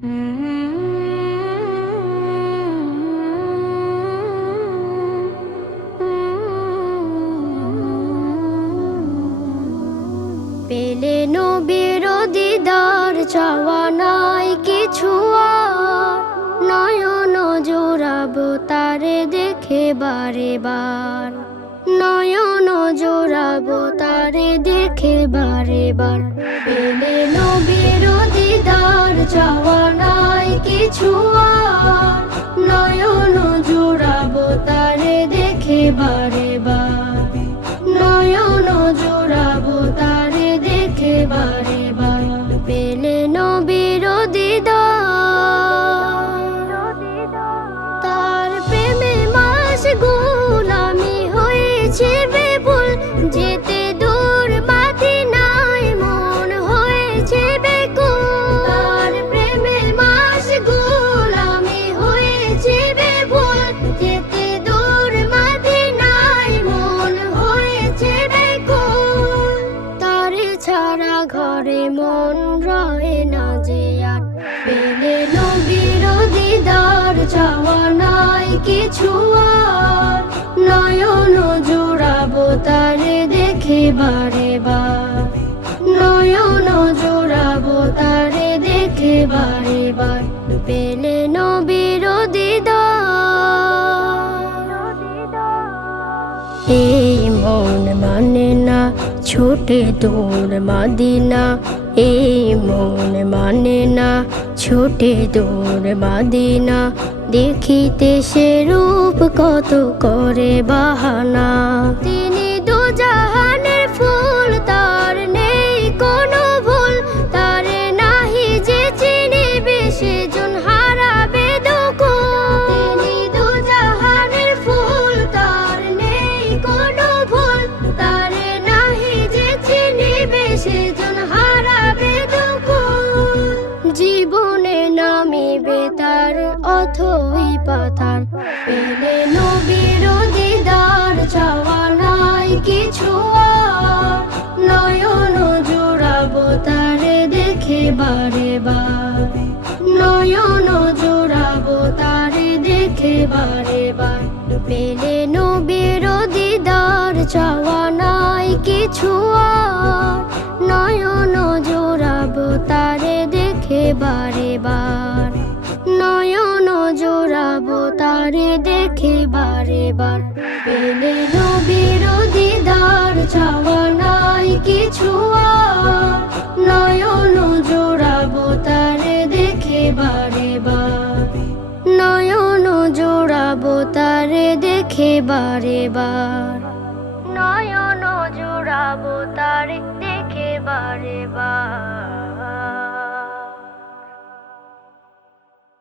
পেলে নবীর দিদার চাওয়া নাই কিছু আর, নয়ন জোড়াবো তারে দেখে বারে বার, নয়ন জোড়াবো তারে দেখে বারে বার। পেলে নবীর দিদার চাওয়া নাই কিছু আর, নয়ন জোড়াবো তারে দেখে বারে বার, নয়ন জোড়াবো তারে দেখে বারে বার। পেলে নবীর দিদার, তার প্রেমে মাশগুল আমি হয়েছি বিপুল, যেতে দূর মদিনায় মন হয়েছে বেকুল। তার প্রেমে মাশগুল আমি হয়েছি বিপুল, যেতে দূর মদিনায় মন হয়েছে বেকুল। তারে ছাড়া ঘরে মন রয় না যে আর, পেলে নবীর দিদার চাওয়া নাই কিছু আর, নয়ন জোড়াবো তারে দেখে বারে বার, নয়ন জোড়াবো তারে দেখে বারে বার। পেলে নবীর দিদার, এই মন মানে না ছোটে দূর মদিনা, এই মন মানে না ছোটে দূর মদিনা, দেখিতে সে রূপ কত করে বাহানা। তিনি দুজাহানের ফুল, তার নেই কোনো ভুল, তারে নাহি যে চিনিবে সেজন হারাবে দুকুল। তিনি দুজাহানের ফুল, তার নেই কোনো ভুল, তারে নাহি যে চিনিবে সেজন হারাবে দুকুল। জীবনে নামিবে তার অথই পাথার, পেলে নবীর দিদার চাওয়া নাই কিছু আর, নয়ন জোড়াবো তারে দেখে বারে বার, নয়ন জোড়াবো তারে দেখে বারে বার। পেলে নবীর দিদার চাওয়া নাই কিছু আর, নয়ন জোড়াবো তারে দেখে বারে বার, নয়ন জোড়াবো তারে দেখে বারে বার। পেলে নবীর দিদার চাওয়া নাই কিছু আর, নয়ন জোড়াবো তারে দেখে বারে বার, নয়ন জোড়াবো তারে দেখে বারে বার, নয়ন জোড়াবো তারে দেখে বারে বার।